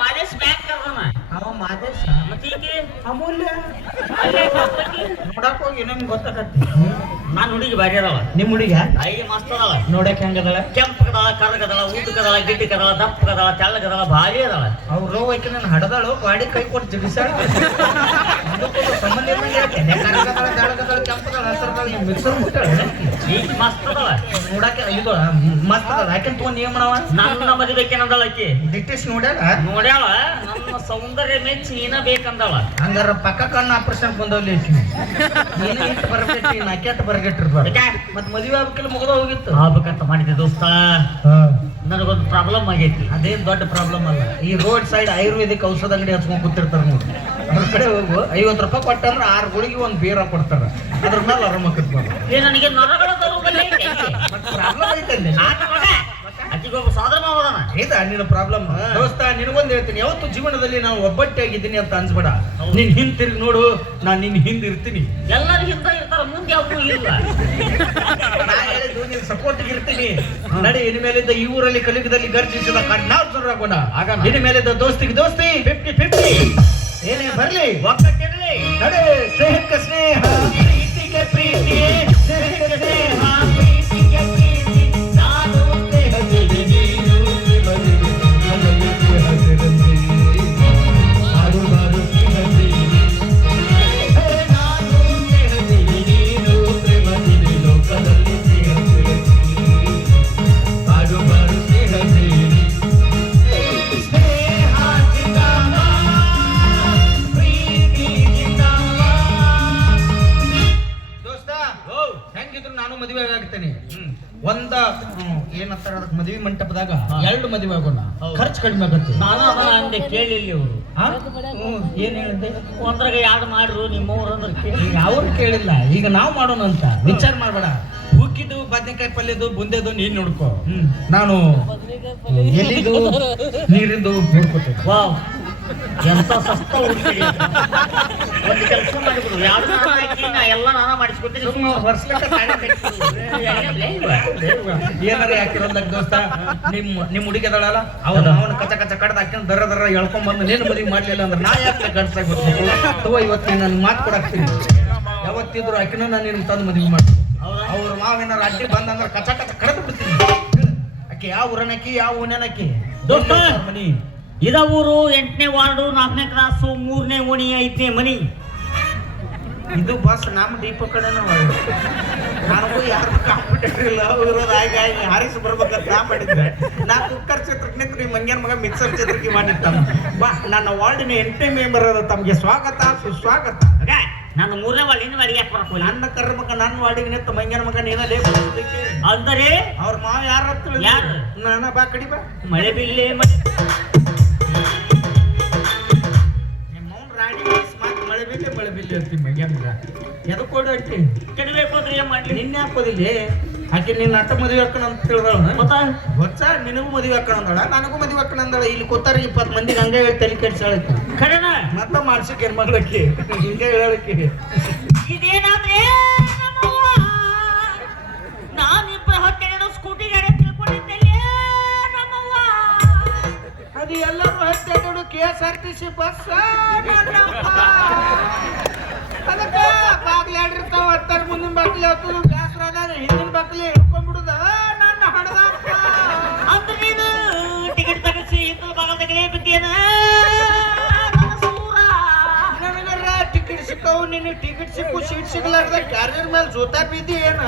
Madesh bank करतो ना ಅವ ಮಾದೇಶ ಮತ್ತೆ ಈಗ ಅಮೂಲ್ಯ ಅಲ್ಲೇ ಕಪ್ಪಕ್ಕಿ ನೋಡಕ್ ಹೋಗಿ ನಮ್ಗೆ ಗೊತ್ತಾಗತ್ತೆ. ನಾನು ಹುಡುಗಿ ಬಾರಿ ಅದಾವ ನಿಮ್ ಹುಡುಗ ಐದು ಮಸ್ತ್ ಅದಾವ ನೋಡಕ್ ಹೆಂಗದಳ? ಕೆಂಪಗದಾಳ ಕರಗದಾಳ ಉದ್ದಕದಾಳ ಗಿಡ್ಡಕದಾಳ ದಪ್ಪಗದಾಳ ತೆಳ್ಳಗದಾಳ ಭಾರಿ ಅದಾಳ ಅವ್ರು ರೋ ಐಕೆ ನಾನು ಹಡದಾಳು ಗಾಡಿ ಕೈ ಕೊಟ್ಟು ಜಿಗಿಸಾಳ ಸಂಬಂಧ ತೆಳಗದಾಳ ಕೆಂಪದಾಳ ಹಸರದಾಳ ಮಿಕ್ಸರ್ ಮುಟ್ಟಾಳ ಈಗ ಮಸ್ತ್ ಅದಾವ ನೋಡಕ್ಕೆ ಇದು ಮಸ್ತ್ ಅದ ಯಾಕೆಂತ ತಗೊಂಡ್ ಏನ್ ಮಾಡವ ನನ್ನ ಮದುವೆಕೇನಂದಳ ಆಕಿ ದಿಟ್ಟಿಸ್ ನೋಡ್ಯಾಳ ನೋಡ್ಯಾಳ ನನ್ನ ಸೌಂದರ್ಯ ಮೆಚ್ಚಿ ಏನ ಬೇಕಂದಳ ಹಂಗಾರ ಪಕ್ಕ ಕಣ್ಣು ಆಪರೇಷನ್ ಬಂದವ್ಲಿ ನೀನು ಇಟ್ಟು ಬರಬೇಕು ನಾಕೆಟ್ ಬರಗೆಟ್ಟಿರ್ಬಾರ್ದು ಮತ್ ಮದುವೆ ಆಗ್ಬೇಕಿಲ್ಲ ಮುಗಿದ ಹೋಗಿತ್ತು ಆಗ್ಬೇಕಂತ ಮಾಡಿದ್ದೆ ದೋಸ್ತ ನನಗೊಂದು ಪ್ರಾಬ್ಲಮ್ ಆಗೈತಿ ಅದೇನ್ ದೊಡ್ಡ ಪ್ರಾಬ್ಲಮ್ ಅಲ್ಲ ಈ ರೋಡ್ ಸೈಡ್ ಆಯುರ್ವೇದಿಕ್ ಔಷಧ ಅಂಗಡಿ ಹಚ್ಕೊಂಡ್ ಕೂತಿರ್ತಾರ ನೋಡಿ ಅದ್ರ ಕಡೆ ಹೋಗು 50 ರೂಪಾಯಿ ಕೊಟ್ಟಂದ್ರೆ 6 ಗುಳಿಗೆ ಒಂದು ಬೀರ ಕೊಡ್ತಾರ ಅದ್ರ ಮೇಲೆ ಆರಾಮಾಕತ್ಬಾರ್ದು ನನಗೆ ನರಗಳ ಪ್ರಾಬ್ಲಮ್ ಐತಲ್ಲಿ ಅಕ್ಕಿಗೊಬ್ಬ ಸೋದರ ಮಾವದಾನ ಐತಾ ನಿನ್ನ ಪ್ರಾಬ್ಲಮ್ ದೋಸ್ತ ನಿನಗೊಂದು ಹೇಳ್ತೀನಿ ಯಾವತ್ತು ಜೀವನದಲ್ಲಿ ನಾವು ಒಬ್ಬಟ್ಟಿಯಾಗಿದ್ದೀನಿ ಅಂತ ಅನ್ಸ್ಬೇಡ ನೀನ್ ಹಿಂದ್ ತಿರುಗಿ ನೋಡು ನಾನ್ ನಿನ್ ಹಿಂದ್ ಇರ್ತೀನಿ ಎಲ್ಲರೂ ಹಿಂದ ಇರ್ತಾರ ಮುಂದೆ ಯಾವೂ ಇಲ್ಲ ನಾ ಹೇಳಿದ್ದು ನೀನ್ ಸಪೋರ್ಟ್ ಇರ್ತೀನಿ ನಡಿ ಇನ್ ಮೇಲಿದ್ದ ಈ ಊರಲ್ಲಿ ಕಲಿಯುಗದಲ್ಲಿ ಗರ್ಜಿಸಿದ ನಾವು ಸುರಾಗೋಣ ಇನ್ ಮೇಲಿದ್ದ ದೋಸ್ತಿಗೆ ದೋಸ್ತಿ 50-50 ಏನೇ ಬರ್ಲಿ ಒಕ್ಕಟ್ಟಿರ್ಲಿ ನಡೆ ಸ್ನೇಹಕ್ಕೆ ಸ್ನೇಹ ಪ್ರೀತಿಗೆ ಪ್ರೀತಿ ಸ್ನೇಹಕ್ಕೆ ಸ್ನೇಹ ಪ್ರೀತಿಗೆ ಪ್ರೀತಿ ನಾನು ಸ್ನೇಹದಲ್ಲಿ ನೀನು ಆಡುಬಾರು ಸ್ನೇಹದಲ್ಲಿ ನಾನು ಸ್ನೇಹದಲ್ಲಿ ನೀನು ಪ್ರೇಮದಲ್ಲಿ ಲೋಕದಲ್ಲಿ ಸ್ನೇಹದಲ್ಲಿ ಆಡುಬಾರು ಸ್ನೇಹದಲ್ಲಿ ಸ್ನೇಹ ಜಿಂದಾಬಾದ್ ಪ್ರೀತಿ ಜಿಂದಾಬಾದ್ ದೋಸ್ತ ಹೆಂಗಿದ್ರು ನಾನು ಮದುವೆ ಆಗ್ತೇನೆ ಏನಂತಾರ ಅದಕ್ಕೆ ಮದುವೆ ಮಂಟಪದಾಗ 2 ಮದುವೆ ಆಗೋಣ ಖರ್ಚು ಕಡಿಮೆ ಆಗುತ್ತೆ ನಾನು ಅಂದೆ ಕೇಳಿಲ್ಲ ಇವರು ಏನ್ ಹೇಳಿದ್ದೆ ಒಂದ್ರಾಗ ಯಾರು ಮಾಡ್ರು ನಿಮ್ಮವ್ರು ಅಂದ್ರೆ ಕೇಳಿ ಅವ್ರು ಕೇಳಿಲ್ಲ ಈಗ ನಾವು ಮಾಡೋಣ ಅಂತ ವಿಚಾರ ಮಾಡ್ಬೇಡ ಹುಕ್ಕಿದ್ದು ಬದನೆಕಾಯಿ ಪಲ್ಯದು ಬುಂದೆದು ನೀನ್ ನೋಡ್ಕೋ ನಾನು ಎಲ್ಲಿದು ನೀರಿಂದು ನೋಡ್ಕೋತೇನೆ ವಾವ್ ಎಂತ ಸಸ್ತ ಹುಡುಗಿ ಒಂದು ಕೆಲಸ ಮಾಡಿಬಿಡು ಯಾರು ನಾ ಎಲ್ಲ ನಾನ ಮಾಡಿಸ್ಕೊತೀನಿ ಏನಾರ ಯಾಕಿರೋದ್ಲ ದೋಸ್ತ ನಿಮ್ ಹುಡುಗಿ ಅದಳಲ್ಲ ಅವನ ಕಚ ಕಚ ಕಡ್ದು ಹಾಕೊಂಡು ದರ ಎಳ್ಕೊಂಡ್ ಬಂದು ನೀನು ಮದುವೆ ಮಾಡ್ಲಿಲ್ಲ ಅಂದ್ರೆ ನಾ ಯಾಕೆ ಗಡ್ಸಾಗ್ಬಿಡ್ತೀನಿ ಇವತ್ತು ನಾನು ಮಾತು ಕೊಡಾಕ್ತೀನಿ ಯಾವತ್ತಿದ್ರು ಆಕಿನ ನಾನು ನಿನ್ ತಂದು ಮದುವೆ ಮಾಡ್ತೀನಿ ಅವ್ರ ಮಾವಿನ ಅಡ್ಡಿ ಬಂದಂದ್ರೆ ಕಚ ಕಚ ಕಡ್ದು ಬಿಡ್ತೀನಿ ಆಕೆ ಯಾವ ಊರನಕ್ಕಿ ಯಾವ ಊನಕ್ಕಿ ದೋಸ್ತ ಮನಿ ಇದ ಊರು 8ನೇ ವಾರ್ಡು 4ನೇ ಕ್ರಾಸು 3ನೇ ಓಣಿ 5ನೇ ಮನಿ ಇದು ಬಸ್ ನಮ್ಮ ದೀಪ ಕಡೆನ ನನಗೂ ಯಾರು ಕಾಂಪಿಟೇಟರ್ ಇಲ್ಲ ಇರೋದಾಗಿ ಹಾರಿಸಿ ಬರ್ಬೇಕಂತ ನಾ ಮಾಡಿದ್ರೆ ನಾ ಕುಕ್ಕರ್ ಚಿತ್ರಕ್ಕೆ ಮಂಗ್ಯನ ಮಗ ಮಿಕ್ಸರ್ ಚಿತ್ರಕ್ಕೆ ಮಾಡಿರ್ತಾನ ಬಾ ನನ್ನ ವಾರ್ಡಿನ 8ನೇ ಮೆಂಬರ್ ಅದ ತಮ್ಗೆ ಸ್ವಾಗತ ಸುಸ್ವಾಗತ ನಾನು 3ನೇ ವಾರ್ಡ್ ಇನ್ನು ಅಡಿಗೆ ಹಾಕಿ ನನ್ನ ಕರ್ಮಕ ನನ್ನ ವಾರ್ಡಿಗೆ ನಿಂತ ಮಂಗ್ಯನ ಮಗ ನೀನಲ್ಲೇ ಅಂದರೆ ಅವ್ರ ಮಾವ ಯಾರು ನಾನ ಬಾ ಕಡಿ ಬಾ ಮಳೆ ಬಿಲ್ಲೆ ಮಳೆ ಮಳೆ ಬಿಲ್ಲಿ ಅಂತೀವಿ ಮಂಗ್ಯನ ಎದಕ್ ಕೊಡಿ ಕೆಡಬೇಕು ಅಂದ್ರೆ ಏನ್ ಮಾಡ್ಲಿ ನಿನ್ನೆ ಹಾಕೋದಿಲ್ಲ ಆಕೆ ನಿನ್ನ ಅಟ್ಟ ಮದುವೆ ಹಾಕೋಣ ಅಂತ ತಿಳಿದಳ ಗೊತ್ತಾ ನಿನಗೂ ಮದುವೆ ಹಾಕೋಣ ಅಂದಳ ನನಗೂ ಮದುವೆ ಹಾಕೋಣ ಅಂದಳ ಇಲ್ಲಿ ಕೂತಾರ 20 ಮಂದಿಗೆ ಹಂಗೆ ಹೇಳಿ ತಲೆ ಕೆಡ್ಸಾಳಕ್ಕೆ ಖರೇನ ಮತ್ತ ಮಾಡ್ಸಕ್ಕೆ ಏನ್ ಮಾಡ್ಲಕ್ಕೆ ಹಿಂಗೆ ಹೇಳಕ್ಕೆ ಇದೇನಾದ್ರೆ ನಾನಿಬ್ಬರ ಹೊಟ್ಟೆ ಸ್ಕೂಟಿ ಗಾಡಿ ತಿಳ್ಕೊಂಡಿದ್ದೆ ನಮ್ಮವ್ವ ಅದು ಎಲ್ಲರೂ ಹತ್ತೆ ನೋಡು KSRTC ಬಸ್ ಅದಕ್ಕ ಬಾಗ್ಲಿ ಆಡಿರ್ತಾವ ಹತ್ತಾರ ಮುಂದಿನ ಬಾಗ್ಲಿ ಹಾಕೋದು ಬ್ಯಾಸ್ರಾದ ಹಿಂದಿನ ಬಾಗ್ಲಿ ಹಿಡ್ಕೊಂಡ್ಬಿಡುದ ನನ್ನ ಹಡದಪ್ಪ ಅಂದ್ರೆ ನೀನು ಟಿಕೆಟ್ ತಗಿಸಿ ಹಿಂದಿನ ಭಾಗದಾಗಲೇ ಬಿದ್ದೇನ ನನಗರ ಟಿಕೆಟ್ ಸಿಕ್ಕವು ನಿನ್ನ ಟಿಕೆಟ್ ಸಿಕ್ಕು ಸೀಟ್ ಸಿಗ್ಲಾರ್ದ ಕ್ಯಾರಿಯರ್ ಮೇಲೆ ಜೋತಾ ಬಿದ್ದಿ ಏನ